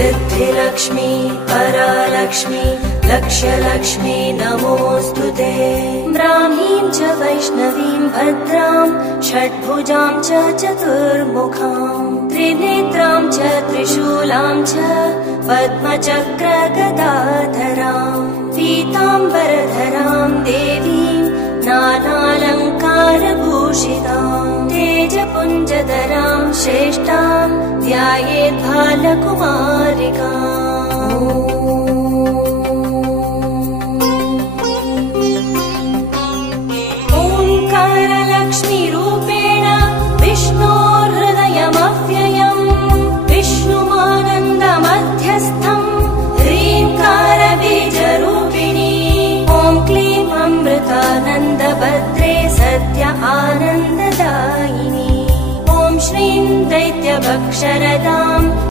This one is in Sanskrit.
सिद्धिलक्ष्मी परालक्ष्मी लक्ष्यलक्ष्मी नमोऽस्तुते। ब्राह्मीं च वैष्णवीं भद्रां षड्भुजां च चतुर्मुखां त्रिनेत्रां च त्रिशूलां च पद्मचक्रगदाधरां पीताम्बरधरां देवीं नानालङ्कारभूषितां तेजपुञ्जधरां श्रेष्ठां ध्यायेत् बालकुमारिकाम्। ओङ्कारलक्ष्मीरूपेण विष्णोर्हृदयमव्ययम् विष्णुमानन्दमध्यस्थम् ह्रीङ्कारबीजरूपिणी ॐ क्लीं अमृतानन्दभद्रे सत्य आनन्ददायिनी ॐ श्रीं दैत्यभक्षरदां